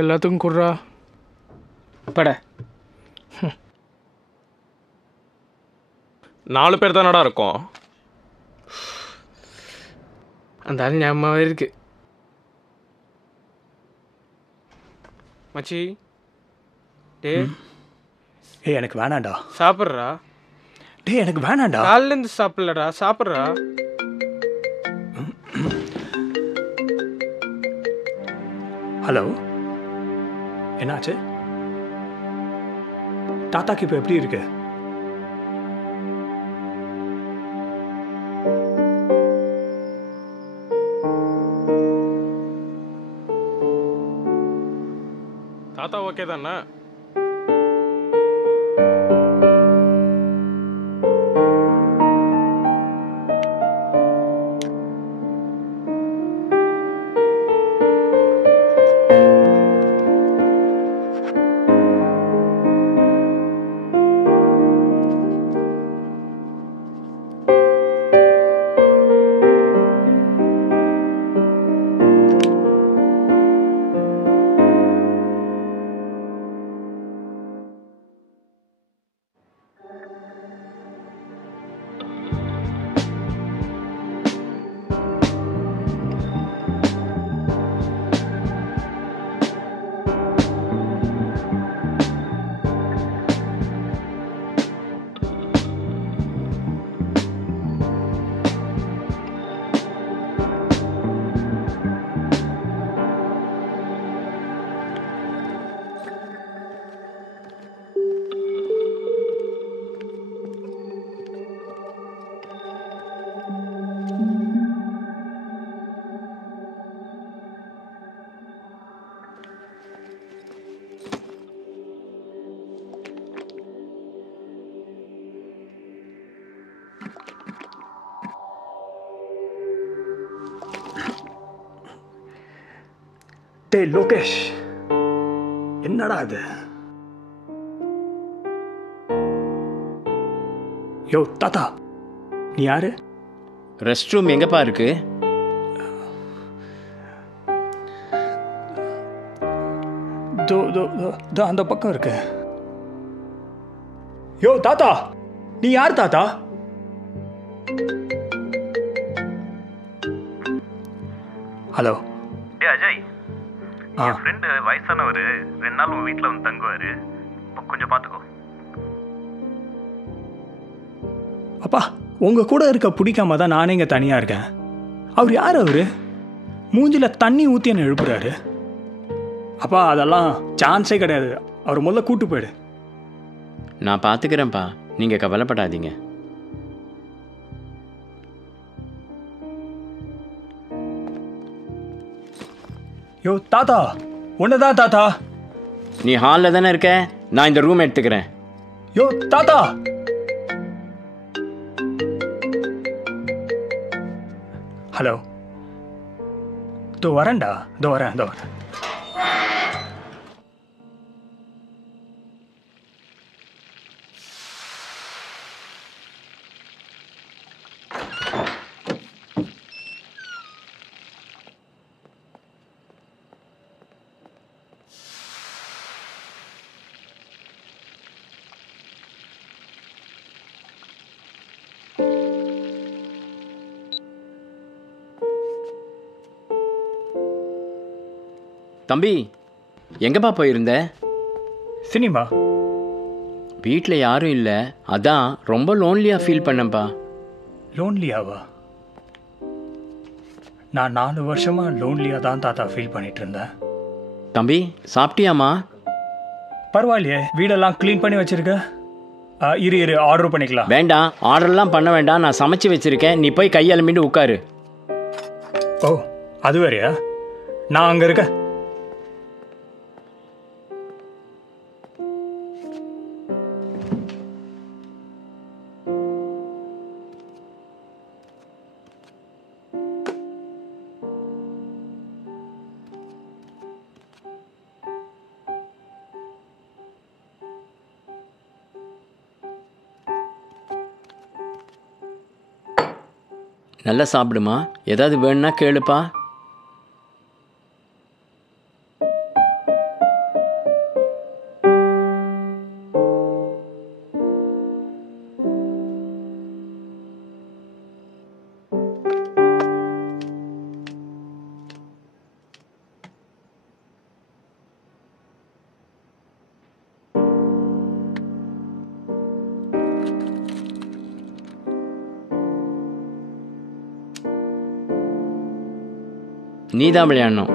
எல்லாத்துக்கும் குர்ரா பட 4 பேர் தானடா இருக்கோம். அந்த ஆள் ஞாபகமாகவே இருக்கு. மச்சி டே ஏய் எனக்கு வேணாண்டா. சாப்பிட்றா. டேய் எனக்கு வேணாண்டா. காலிலேருந்து சாப்பிடலடா, சாப்பிட்றா. ஹலோ, என்னாச்சு? தாத்தாக்கு இப்போ எப்படி இருக்கு? தாத்தா ஓகே தானே? டேய் லோகேஷ், என்னடா அது? யோ தாத்தா, நீ யாரு? ரெஸ்ட் ரூம் எங்கப்பா இருக்கு? தோ தோ தோ அந்த பக்கம் இருக்கு. யோ தாத்தா, நீ யார் தாத்தா? ஹலோ. ஏ அஜய், என் ஃப்ரெண்டு வயசானவர் 2 நாள் உன் வீட்டில் வந்து தங்குவார். கொஞ்சம் பார்த்துக்கோ. அப்பா, உங்கள் கூட இருக்க பிடிக்காம தான் நானே இங்கே தனியாக இருக்கேன். அவர் யார்? அவர் மூஞ்சில் தண்ணி ஊற்றி என்னை எழுப்புறாரு. அப்பா அதெல்லாம் சான்ஸே கிடையாது. அவர் முதல்ல கூட்டு போயிடு. நான் பார்த்துக்கிறேன்ப்பா, நீங்கள் கவலைப்படாதீங்க. யோ தாத்தா, ஒன்றுதான் தாத்தா. நீ ஹாலில் தானே இருக்க, நான் இந்த ரூம் எடுத்துக்கிறேன். யோ தாத்தா. ஹலோ, இதோ வரேன்டா, இதோ வரேன். தம்பி, எங்கப்பா போயிருந்த? சினிமா. வீட்டில் யாரும் இல்லை, அதான் ரொம்ப லோன்லியாக ஃபீல் பண்ணப்பா. லோன்லியாவா? நான் 4 வருஷமாக லோன்லியாக தான் தாத்தா ஃபீல் பண்ணிட்டு இருந்தேன். தம்பி, சாப்பிட்டியாமா? பரவாயில்லையே, வீடெல்லாம் க்ளீன் பண்ணி வச்சிருக்க. இரு ஆர்டர் பண்ணிக்கலாம். வேண்டாம், ஆர்டர்லாம் பண்ண வேண்டாம், நான் சமைச்சு வச்சுருக்கேன். நீ போய் கையெழும்பிட்டு உட்காரு. ஓ, அது வேறையா? நான் அங்கே இருக்கேன். நல்லா சாப்பிடுமா, ஏதாவது வேணும்னா கேளுப்பா. நீ தான் விளையாடணும்.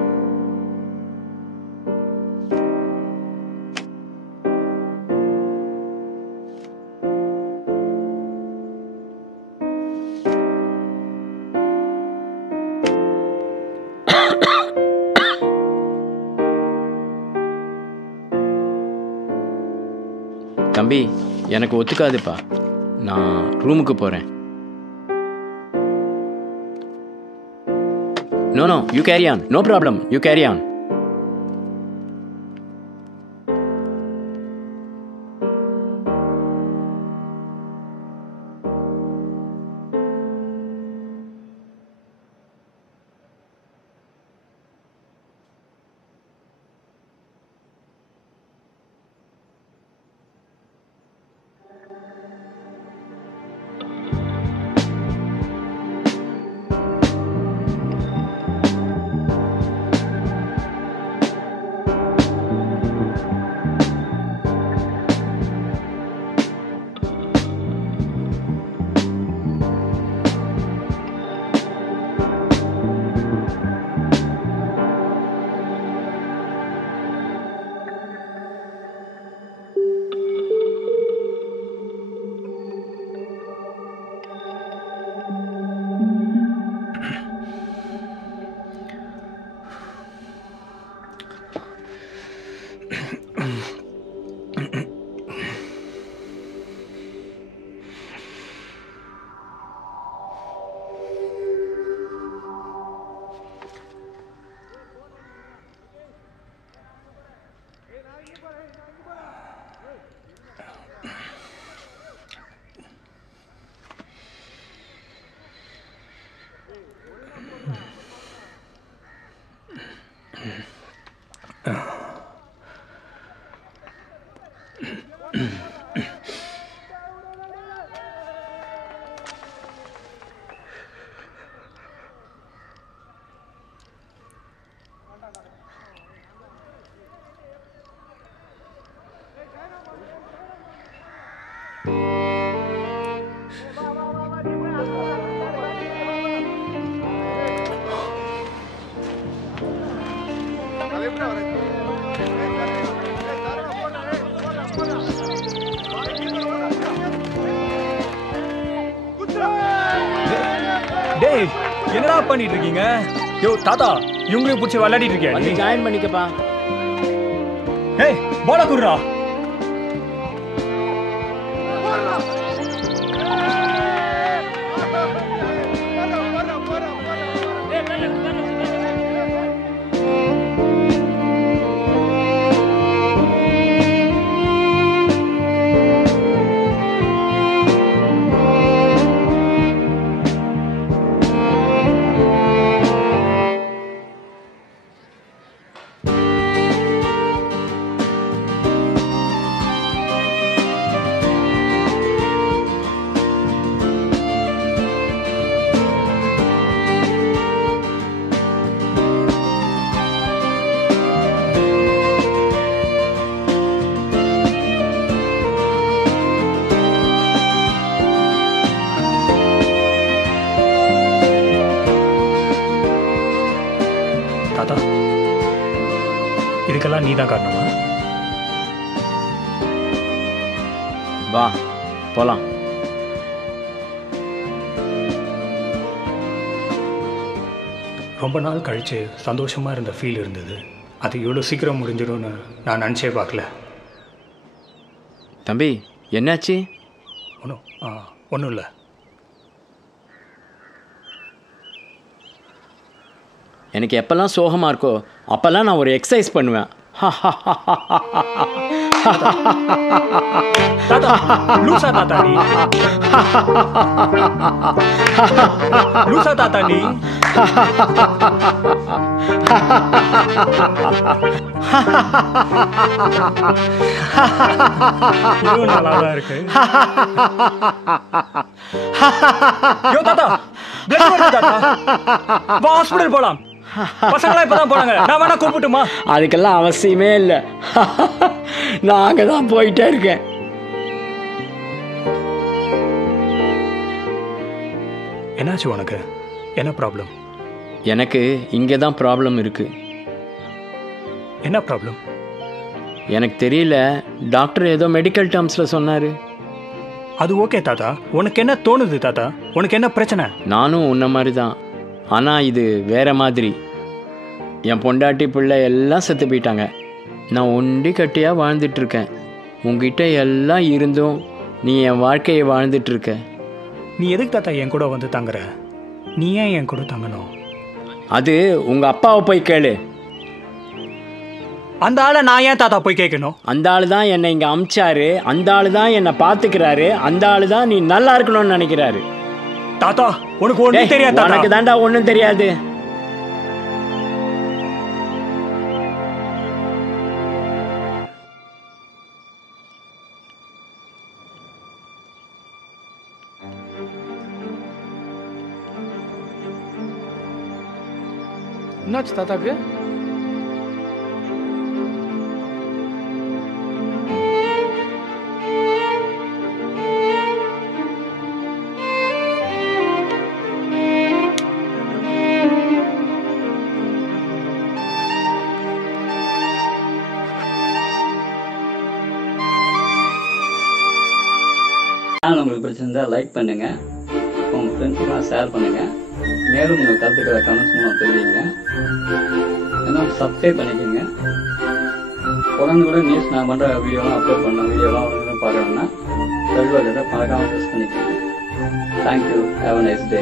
தம்பி, எனக்கு ஒத்துக்காதுப்பா. நான் ரூமுக்கு போகிறேன். No, you carry on. No problem. You carry on. டேய், என்னடா பண்ணிட்டு இருக்கீங்க? யோ தாத்தா, இவங்களையும் பிடிச்சி விளையாடிட்டு இருக்கியா? வந்து ஜாயின் பண்ணிக்கப்பா. ஏய், போல குர்ரா. தாத்தா, இதுக்கெல்லாம் நீ தான் காரணமா? வா போலாம். ரொம்ப நாள் கழித்து சந்தோஷமாக இருந்த ஃபீல் இருந்தது. அது இவ்வளோ சீக்கிரம் முடிஞ்சிடும்னு நான் நினச்சே பார்க்கல. தம்பி, என்னாச்சு? ஒன்றும் இல்லை. எனக்கு எப்போல்லாம் சோகமாக இருக்கோ அப்போல்லாம் நான் ஒரு எக்ஸசைஸ் பண்ணுவேன். தாத்தா லூசா தாத்தா நீ லூசா தாத்தா நீ இதுவும் நல்லாதான் இருக்கு. யோ தாத்தா blood வருது தாத்தா. வா ஹாஸ்பிடல் போலாம். பசங்களா இப்பதான் போனாங்க. நான் வேணா கூப்பிட்டுமா? அதுக்கெல்லாம் அவசியமே இல்லை. நான் அங்கே தான் போயிட்டே இருக்கேன். என்னாச்சு உனக்கு? என்ன ப்ராப்ளம்? எனக்கு இங்கே தான் ப்ராப்ளம் இருக்குது. என்ன ப்ராப்ளம்? எனக்கு தெரியல, டாக்டர் ஏதோ மெடிக்கல் டேர்ம்ஸில் சொன்னார். அது ஓகே தாத்தா. உனக்கு என்ன தோணுது தாத்தா? உனக்கு என்ன பிரச்சனை? நானும் உன்ன மாதிரி தான். ஆனால் இது வேற மாதிரி. என் பொண்டாட்டி பிள்ளை எல்லாம் செத்து போயிட்டாங்க. நான் ஒண்டி கட்டியாக வாழ்ந்துட்டுருக்கேன். உங்ககிட்ட எல்லாம் இருந்தும் நீ என் வாழ்க்கையை வாழ்ந்துட்டுருக்க. நீ எதுக்கு தாத்தா என் கூட வந்து தங்குற? நீ ஏன் என் கூட தங்கணும்? அது உங்கள் அப்பாவை போய் கேளு. அந்த ஆளை நான் ஏன் தாத்தா போய் கேட்கணும்? அந்த ஆள் தான் என்னை இங்கே அமிச்சாரு. அந்த ஆள் தான் என்னை பார்த்துக்கிறாரு. அந்த ஆள் தான் நீ நல்லா இருக்கணும்னு நினைக்கிறாரு. தாத்தா உனக்கு ஒன்றும் தெரியாது. உனக்கு தாண்டா ஒன்றும் தெரியாது. என்னாச்சு தாத்தாக்கு? உங்களுக்கு பிடிச்சிருந்தா லைக் பண்ணுங்க, உங்கள் ஃப்ரெண்ட்ஸுக்கெல்லாம் ஷேர் பண்ணுங்க. மேலும் உங்கள் கருத்துக்களை கமெண்ட்ஸ் மூலம் தெரிவிங்க. ஏன்னா சப்ஸ்கிரைப் பண்ணிக்கோங்க. உடனே நியூஸ் நான் பண்ணுற வீடியோலாம் அப்லோட் பண்ண வீடியோலாம் உடனே பார்க்கணுன்னா பெல் பட்டனை மறக்காமல் ப்ரெஸ் பண்ணிக்கோங்க. Thank you. Have a nice day.